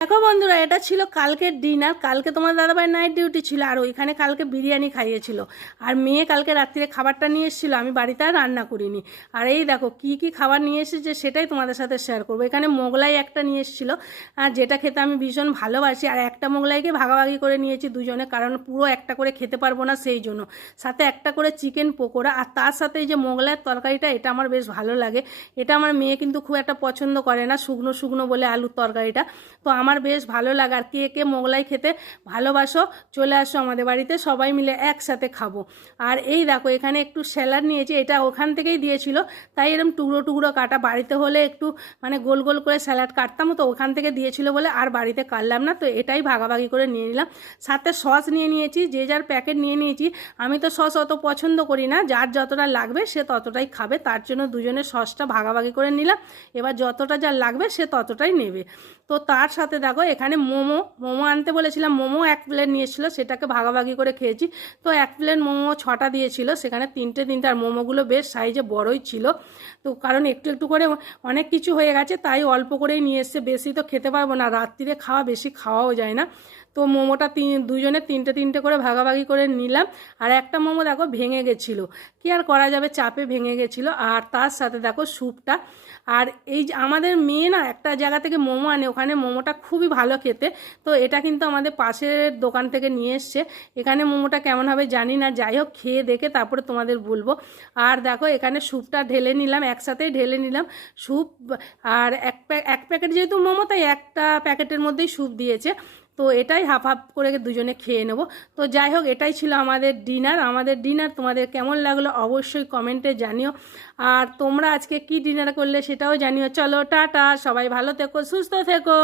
দেখো বন্ধুরা, এটা ছিল কালকের ডিনার কালকে তোমার দাদাভাই নাইট ডিউটি ছিল, আর ওইখানে কালকে বিরিয়ানি খাইয়েছিল। আর মেয়ে কালকে রাত্রিরে খাবারটা নিয়ে এসেছিল, আমি বাড়িতে আর রান্না করিনি। আর এই দেখো, কি কি খাবার নিয়ে এসেছে সেটাই তোমাদের সাথে শেয়ার করব। এখানে মোগলাই একটা নিয়ে এসেছিল, আর যেটা খেতে আমি ভীষণ ভালোবাসি। আর একটা মোগলাইকে ভাগাভাগি করে নিয়েছি দুজনে, কারণ পুরো একটা করে খেতে পারব না সেই জন্য। সাথে একটা করে চিকেন পকোড়া, আর তার সাথে এই যে মোগলাইয়ের তরকারিটা, এটা আমার বেশ ভালো লাগে। এটা আমার মেয়ে কিন্তু খুব একটা পছন্দ করে না, শুকনো শুকনো বলে আলুর তরকারিটা। তো আমার বেশ ভালো লাগে। আর কে কে মোগলাই খেতে ভালোবাসো, চলে আসো আমাদের বাড়িতে, সবাই মিলে একসাথে খাব। আর এই দেখো, এখানে একটু স্যালাড নিয়েছি, এটা ওখান থেকেই দিয়েছিল। তাই এরকম টুকরো টুকরো কাটা, বাড়িতে হলে একটু মানে গোল গোল করে স্যালাড কাটতাম, তো ওখান থেকে দিয়েছিল বলে আর বাড়িতে কাটলাম না, তো এটাই ভাগাভাগি করে নিয়ে নিলাম। সাথে সস নিয়ে নিয়েছি, যে যার প্যাকেট নিয়ে নিয়েছি, আমি তো সস অত পছন্দ করি না, যার যতটা লাগবে সে ততটাই খাবে, তার জন্য দুজনের সসটা ভাগাভাগি করে নিলাম। এবার যতটা যার লাগবে সে ততটাই নেবে। তো তার সাথে দেখো, এখানে মোমো মোমো আনতে বলেছিলাম, মোমো এক প্লেট নিয়েছিল, সেটাকে ভাগাভাগি করে খেয়েছি। তো এক প্লেট মোমো ছটা দিয়েছিল, সেখানে তিনটে তিনটে, আর মোমোগুলো বেশ সাইজে বড়ই ছিল। তো কারণ একটু একটু করে অনেক কিছু হয়ে গেছে, তাই অল্প করেই নিয়ে এসছে। বেশি তো খেতে পারব না, রাত্রিরে খাওয়া, বেশি খাওয়াও যায় না। তো মোমোটা তিন, দুজনে তিনটে তিনটে করে ভাগাভাগি করে নিলাম। আর একটা মোমো দেখো, ভেঙে গেছিল। কি আর করা যাবে, চাপে ভেঙে গেছিল। আর তার সাথে দেখো, স্যুপটা। আর এই আমাদের মেয়ে না, একটা জায়গা থেকে মোমো আনে, ওখানে মোমোটা খুবই ভালো খেতে। তো এটা কিন্তু আমাদের পাশের দোকান থেকে নিয়ে এসছে। এখানে মোমোটা কেমন হবে জানি না, যাই হোক খেয়ে দেখে তারপরে তোমাদের বলব। আর দেখো, এখানে স্যুপটা ঢেলে নিলাম, একসাথেই ঢেলে নিলাম স্যুপ। আর এক এক প্যাকেট যেহেতু মোমো, তাই একটা প্যাকেটের মধ্যেই স্যুপ দিয়েছে। তো এটাই হাফ হাফ করে দুজনে খেয়ে নেব। তো যাই হোক, এটাই ছিল আমাদের ডিনার। আমাদের ডিনার তোমাদের কেমন লাগল অবশ্যই কমেন্টে জানিও। আর তোমরা আজকে কি ডিনার করলে সেটাও জানিও। চলো, টাটা। সবাই ভালো থেকো, সুস্থ থেকো।